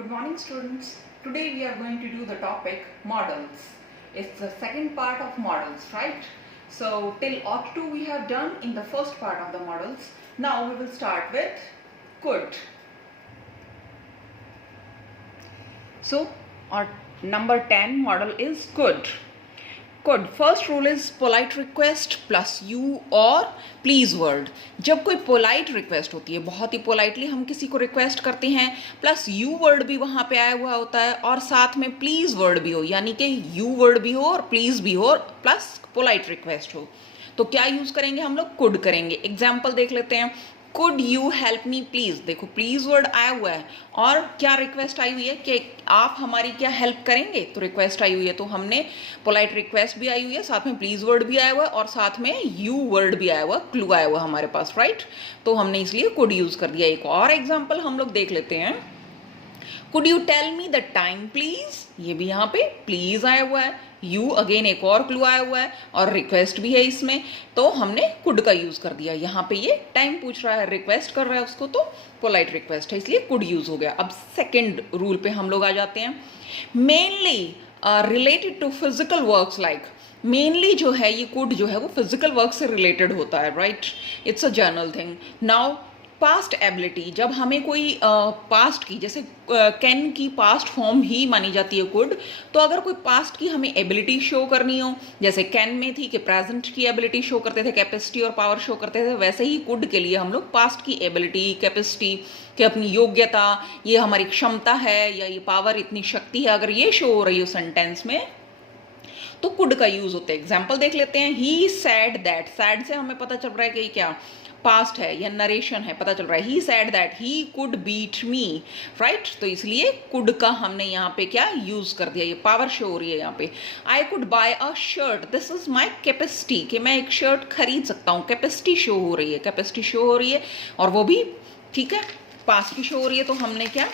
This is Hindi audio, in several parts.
Good morning, students. Today we are going to do the topic models. It's the second part of models, right? So till ought to we have done in the first part of the models. Now we will start with could. So our number 10 model is could. Could first rule is polite request plus you और प्लीज वर्ड. जब कोई पोलाइट रिक्वेस्ट होती है, बहुत ही पोलाइटली हम किसी को रिक्वेस्ट करते हैं, प्लस यू वर्ड भी वहाँ पे आया हुआ होता है और साथ में प्लीज वर्ड भी हो, यानी कि यू वर्ड भी हो और प्लीज भी हो प्लस पोलाइट रिक्वेस्ट हो, तो क्या यूज करेंगे हम लोग? कुड करेंगे. एग्जाम्पल देख लेते हैं. Could you help me please. देखो प्लीज वर्ड आया हुआ है और क्या रिक्वेस्ट आई हुई है कि आप हमारी क्या हेल्प करेंगे, तो रिक्वेस्ट आई हुई है, तो हमने पोलाइट रिक्वेस्ट भी आई हुई है, साथ में प्लीज वर्ड भी आया हुआ है और साथ में यू वर्ड भी आया हुआ, क्लू आया हुआ हमारे पास, राइट. तो हमने इसलिए कुड यूज कर दिया. एक और एग्जाम्पल हम लोग देख लेते हैं. Could you tell me the time please. ये भी यहाँ पे प्लीज आया हुआ है, यू अगेन एक और क्लू आया हुआ है और रिक्वेस्ट भी है इसमें, तो हमने कुड का यूज कर दिया. यहाँ पे ये टाइम पूछ रहा है, रिक्वेस्ट कर रहा है उसको, तो पोलाइट रिक्वेस्ट है, इसलिए कुड यूज हो गया. अब सेकेंड रूल पे हम लोग आ जाते हैं. Mainly related to physical works like. Mainly जो है ये कुड जो है वो फिजिकल वर्क से रिलेटेड होता है, right. It's a general thing. Now past ability, जब हमें कोई पास्ट की, जैसे कैन की पास्ट फॉर्म ही मानी जाती है कुड, तो अगर कोई पास्ट की हमें एबिलिटी शो करनी हो, जैसे कैन में थी कि प्रेजेंट की एबिलिटी शो करते थे, कैपेसिटी और पावर शो करते थे, वैसे ही कुड के लिए हम लोग पास्ट की एबिलिटी, कैपेसिटी, कि अपनी योग्यता, ये हमारी क्षमता है या ये पावर, इतनी शक्ति है, अगर ये शो हो रही हो सेंटेंस में, तो कुड का यूज होता है. एग्जाम्पल देख लेते हैं. ही सैड दैट. सैड से हमें पता चल रहा है कि क्या पास्ट है या नरेशन है, पता चल रहा है. He said that he could beat me, right. तो इसलिए कुड का हमने यहाँ पे क्या यूज कर दिया, ये पावर शो हो रही है यहाँ पे. I could bye a shirt. This is my capacity, कि मैं एक शर्ट खरीद सकता हूँ. कैपेसिटी शो हो रही है, कैपेसिटी शो हो रही है और वो भी ठीक है पास्ट की शो हो रही है, तो हमने क्या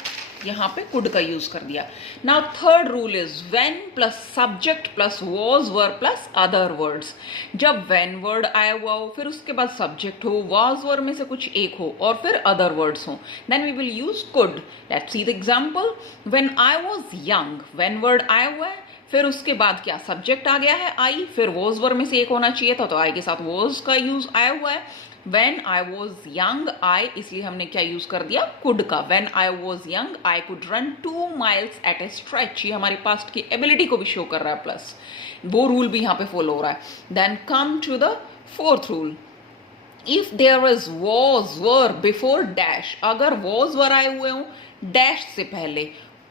यहाँ पे कुड का यूज कर दिया. Now third rule is when plus subject plus was were plus other words. जब व्हेन वर्ड आया हुआ हो, फिर उसके बाद सब्जेक्ट हो, वॉज वर में से कुछ एक हो और फिर अदर वर्ड्स हो, then we will use could. Let's see the example. When I was young, when word आया हुआ है, फिर उसके बाद क्या सब्जेक्ट आ गया है आई, फिर वॉज वर में से एक होना चाहिए था, तो आई के साथ वॉज का यूज आया हुआ है. When I was young, I, इसलिए हमने क्या यूज कर दिया कुड का. When I was young, I could run 2 miles at a stretch. ये हमारे पास्ट की एबिलिटी को भी शो कर रहा है, प्लस वो रूल भी यहाँ पे फॉलो हो रहा है. Then come to the fourth rule. If there is was were before dash, अगर was were आए हुए हो डैश से पहले,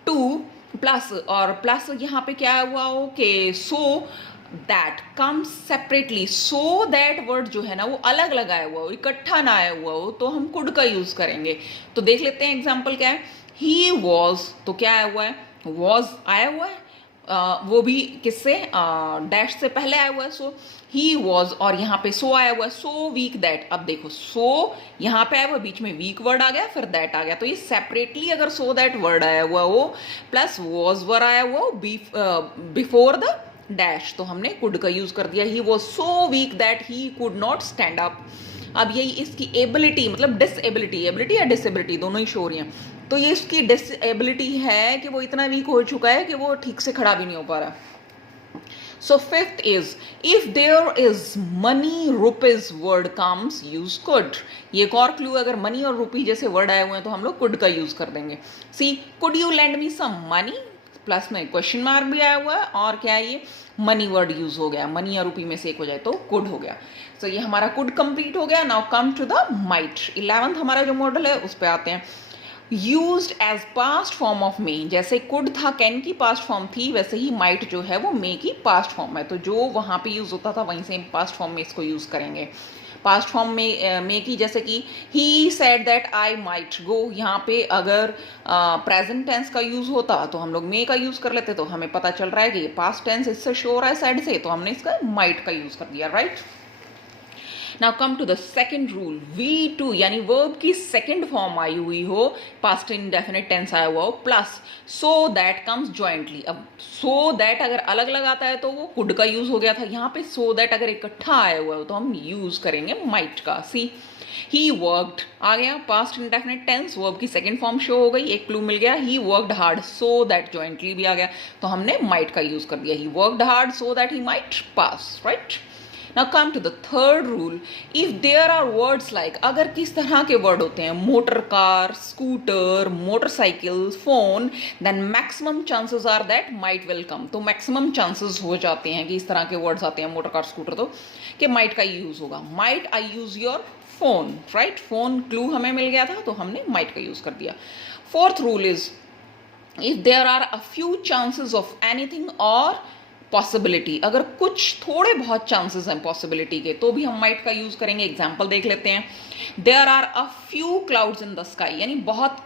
टू प्लस, और प्लस यहाँ पे क्या हुआ हो कि so that comes separately. So that word जो है ना वो अलग अलग आया हुआ हो, इकट्ठा ना आया हुआ हो, तो हम कुड का यूज करेंगे. तो देख लेते हैं एग्जाम्पल क्या है. ही वॉज, तो क्या आया हुआ है, वॉज आया हुआ है, वो भी किससे, डैश से पहले आया हुआ है, सो ही वॉज, और यहाँ पे सो आया हुआ है, सो वीक दैट. अब देखो सो यहाँ पे आया हुआ, बीच में वीक वर्ड आ गया, फिर दैट आ गया, तो ये सेपरेटली अगर सो दैट वर्ड आया हुआ हो प्लस वॉज वर आया हुआ हो बिफोर द डैश, तो हमने कुड का यूज कर दिया. He was so weak that he could not stand up. अब यही इसकी एबिलिटी, मतलब डिसएबिलिटी, एबिलिटी या डिसएबिलिटी दोनों ही शो हो रही हैं, तो ये इसकी डिसएबिलिटी है कि वो इतना वीक हो चुका है कि वो ठीक से खड़ा भी नहीं हो पा रहा. So fifth is if there is money rupees word comes use could. ये एक और क्लू, अगर मनी और रुपी जैसे वर्ड आए हुए हैं तो हम लोग कुड का यूज कर देंगे. See could you land me some money, plus में क्वेश्चन मार्क भी आया हुआ है और क्या है ये मनी वर्ड यूज हो गया, मनी या रुपी में से एक हो जाए तो कुड हो गया. सो ये हमारा कुड कंप्लीट हो गया. Now come to the might. 11th हमारा जो मॉडल है उस पर आते हैं. Used as past form of may. जैसे कुड था कैन की पास्ट फॉर्म थी, वैसे ही माइट जो है वो मे की पास्ट फॉर्म है, तो जो वहां पे यूज होता था वहीं से पास्ट फॉर्म में इसको यूज करेंगे. पास्ट फॉर्म में मे की, जैसे कि he said that I might go, यहाँ पे अगर प्रेजेंट टेंस का यूज होता तो हम लोग मे का यूज कर लेते, तो हमें पता चल रहा है कि ये पास्ट टेंस इससे शो हो रहा है साइड से, तो हमने इसका माइट का यूज कर दिया, right. Now come to the second rule. V2 यानी वर्ब की सेकेंड फॉर्म आई हुई हो, पास्ट इंडेफिनिट टेंस आया हुआ हो, plus so that comes jointly. अब सो दैट अगर अलग अलग आता है तो वो कुड का यूज हो गया था, यहाँ पे सो दैट अगर इकट्ठा आया हुआ हो तो हम यूज करेंगे माइट का. सी ही वर्कड आ गया, पास्ट इंडेफिनिट टेंस, वर्ब की सेकंड फॉर्म शो हो गई, एक क्लू मिल गया, he worked hard so that jointly भी आ गया, तो हमने माइट का यूज कर दिया, he worked hard so that he might pass, right. Now come to the third rule. If there are words like, अगर किस तरह के वर्ड होते हैं, motor car, scooter, motorcycle, phone, then maximum chances are that might will come. तो maximum chances हो जाते हैं कि इस तरह के वर्ड्स आते हैं, मोटर कार, स्कूटर, तो कि might का यूज होगा. Might I use your phone, right? Phone clue हमें मिल गया था तो हमने might का यूज कर दिया. Fourth rule is, if there are a few chances of anything or possibility, अगर कुछ थोड़े बहुत चांसेस हैं पॉसिबिलिटी के तो भी हम माइट का यूज करेंगे. एग्जाम्पल देख लेते हैं. There are a few clouds in the sky, यानी बहुत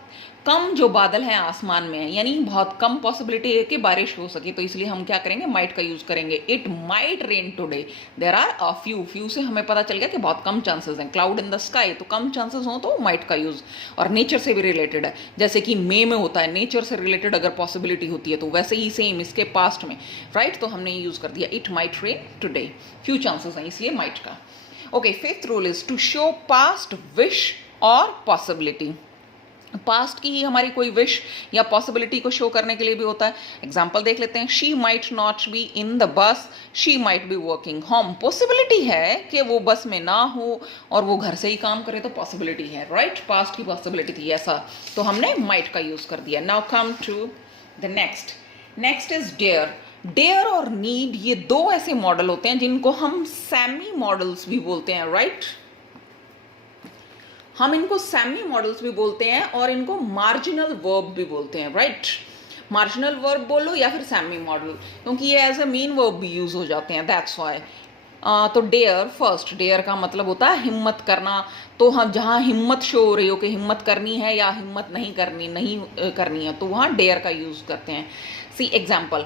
कम जो बादल हैं आसमान में है, यानी बहुत कम पॉसिबिलिटी है कि बारिश हो सके, तो इसलिए हम क्या करेंगे, माइट का यूज करेंगे. It might rain today. There are a few, few से हमें पता चल गया कि बहुत कम चांसेस हैं. क्लाउड इन द स्काई, तो कम चांसेस हो तो माइट का यूज. और नेचर से भी रिलेटेड है, जैसे कि मे में होता है, नेचर से रिलेटेड अगर पॉसिबिलिटी होती है तो वैसे ही सेम इसके पास्ट में, राइट, तो हमने यूज कर दिया it might rain today. Few chances हैं इसलिए माइट का. Okay, fifth rule is to show past wish और पॉसिबिलिटी. पास्ट की ही हमारी कोई विश या पॉसिबिलिटी को शो करने के लिए भी होता है. एग्जाम्पल देख लेते हैं. She might not be in the bus, she might be working home. Possibility है कि वो बस में ना हो और वो घर से ही काम करे, तो पॉसिबिलिटी है, राइट. पास्ट की पॉसिबिलिटी थी ऐसा, तो हमने माइट का यूज कर दिया. Now come to the next. Next is dare. Dare और नीड, ये दो ऐसे मॉडल होते हैं जिनको हम सेमी मॉडल्स भी बोलते हैं, राइट. हम इनको सेमी मॉडल्स भी बोलते हैं और इनको मार्जिनल वर्ब भी बोलते हैं, राइट. मार्जिनल वर्ब बोलो या फिर सेमी मॉडल, क्योंकि ये एज ए मेन वर्ब भी यूज हो जाते हैं, दैट्स व्हाई. तो डेयर, फर्स्ट डेयर का मतलब होता है हिम्मत करना. तो हम जहाँ हिम्मत शो हो रही हो कि हिम्मत करनी है या हिम्मत नहीं करनी है, तो वहाँ डेयर का यूज करते हैं. See example.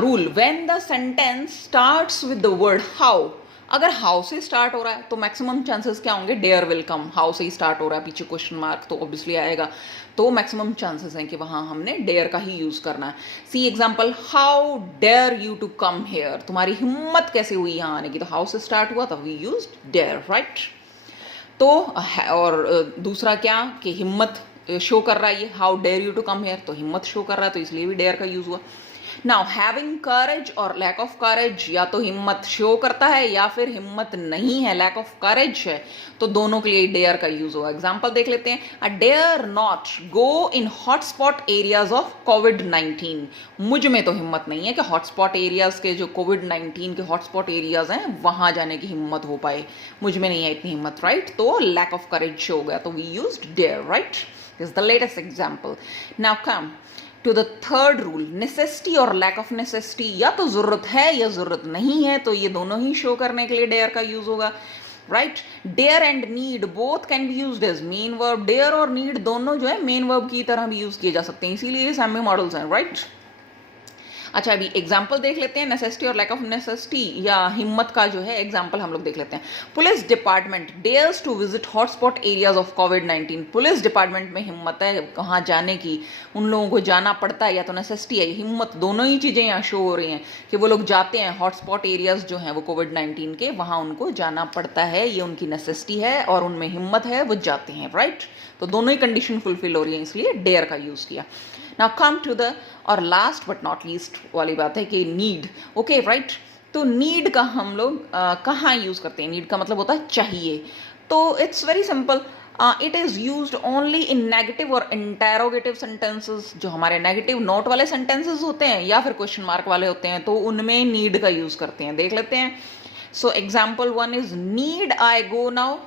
Rule, when the sentence starts with the word how. अगर हाउ से स्टार्ट हो रहा है तो मैक्सिमम चांसेस क्या होंगे, डेयर विल कम. हाउ से ही स्टार्ट हो रहा है, पीछे क्वेश्चन मार्क तो ऑब्वियसली आएगा, तो मैक्सिमम चांसेस हैं कि वहां हमने डेयर का ही यूज करना है. See example. How dare you to come here. तुम्हारी हिम्मत कैसे हुई यहाँ आने की, तो हाउ से स्टार्ट हुआ, तो वी यूज डेयर, राइट. तो और दूसरा क्या कि हिम्मत शो कर रहा है ये, how dare you to come here, तो हिम्मत शो कर रहा है, तो इसलिए भी डेयर का यूज हुआ. नाउ हैविंग करेज और लैक ऑफ करेज, या तो हिम्मत शो करता है या फिर हिम्मत नहीं है, लैक ऑफ करेज है, तो दोनों के लिए डेयर का यूज होगा. एग्जांपल देख लेते हैं. A dare not go in hotspot areas of कोविड-19. मुझ में तो हिम्मत नहीं है कि हॉटस्पॉट एरियाज के, जो कोविड-19 के हॉटस्पॉट एरियाज हैं वहां जाने की हिम्मत हो पाए, मुझ में नहीं है इतनी हिम्मत, राइट. तो लैक ऑफ करेज शो हो गया, तो we used dare, right. This is the latest example. Now come to the third rule. Necessity और लैक ऑफ नेसेसिटी, या तो जरूरत है या जरूरत नहीं है, तो ये दोनों ही शो करने के लिए डेयर का यूज होगा, right. Dare and need both can be used as main verb. Dare और नीड दोनों जो है मेन वर्ब की तरह भी यूज किए जा सकते हैं, इसीलिए ये सेमी मॉडल्स हैं, राइट. अच्छा, अभी एग्जाम्पल देख लेते हैं. नेसेसिटी और लैक ऑफ नेसेसिटी या हिम्मत का जो है एग्जाम्पल हम लोग देख लेते हैं. Police department dares to visit hotspot areas of कोविड-19. पुलिस डिपार्टमेंट में हिम्मत है वहां जाने की, उन लोगों को जाना पड़ता है, या तो नेसेसिटी है, हिम्मत, दोनों ही चीजें यहाँ शो हो रही हैं कि वो लोग जाते हैं हॉटस्पॉट एरियाज जो हैं वो कोविड-19 के, वहां उनको जाना पड़ता है, ये उनकी नेसेसिटी है और उनमें हिम्मत है, वो जाते हैं, राइट. तो दोनों ही कंडीशन फुलफिल हो रही है, इसलिए डेयर का यूज किया. नाउ कम टू द, और लास्ट बट नॉट लीस्ट वाली बात है कि नीड. Okay, right. तो नीड का हम लोग कहाँ यूज करते हैं. नीड का मतलब होता है चाहिए. तो it's very simple. It is used only in negative और इंटेरोगेटिव सेंटेंसेस. जो हमारे नेगेटिव नोट वाले सेंटेंसेस होते हैं या फिर क्वेश्चन मार्क वाले होते हैं, तो उनमें नीड का यूज करते हैं. देख लेते हैं. So example 1 is need I go now.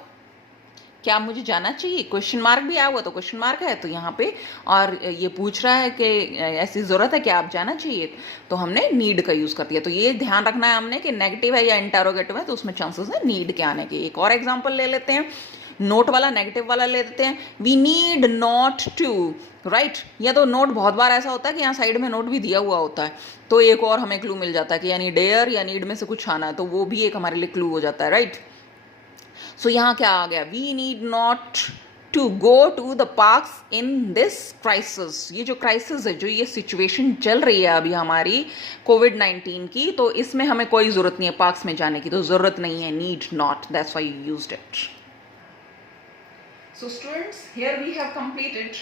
क्या मुझे जाना चाहिए, क्वेश्चन मार्क भी आया हुआ, तो क्वेश्चन मार्क है तो यहाँ पे, और ये पूछ रहा है कि ऐसी जरूरत है कि आप जाना चाहिए, तो हमने नीड का यूज कर दिया. तो ये ध्यान रखना है हमने कि नेगेटिव है या इंटेरोगेटिव है, तो उसमें चांसेस है नीड के आने के. एक और एग्जांपल ले लेते हैं. नोट वाला, नेगेटिव वाला ले लेते हैं. We need not to, right. या तो नोट बहुत बार ऐसा होता है कि यहाँ साइड में नोट भी दिया हुआ होता है, तो एक और हमें क्लू मिल जाता है कि यानी डेयर या नीड में से कुछ आना है, तो वो भी एक हमारे लिए क्लू हो जाता है, राइट. सो यहाँ क्या आ गया, we need not to go to the parks in this crisis. ये जो क्राइसिस है, जो ये सिचुएशन चल रही है अभी हमारी कोविड-19 की, तो इसमें हमें कोई जरूरत नहीं है पार्क्स में जाने की, तो जरूरत नहीं है, need not, that's why you used it. So students, here we have completed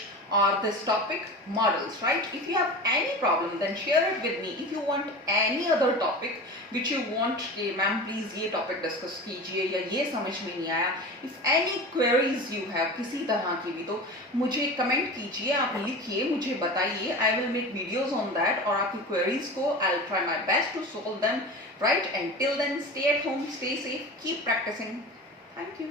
this topic models, right? If you have any problem, then share it with me. If you want any other topic which you want कि मैम प्लीज ये टॉपिक डिस्कस कीजिए या ये समझ में नहीं आया, if any queries you have किसी तरह की भी, तो मुझे कमेंट कीजिए, आप लिखिए, मुझे बताइए. I will make videos on that और आपकी क्वेरीज को I will try my best to solve them, right? And till then, stay at home, stay safe, keep practising. Thank you.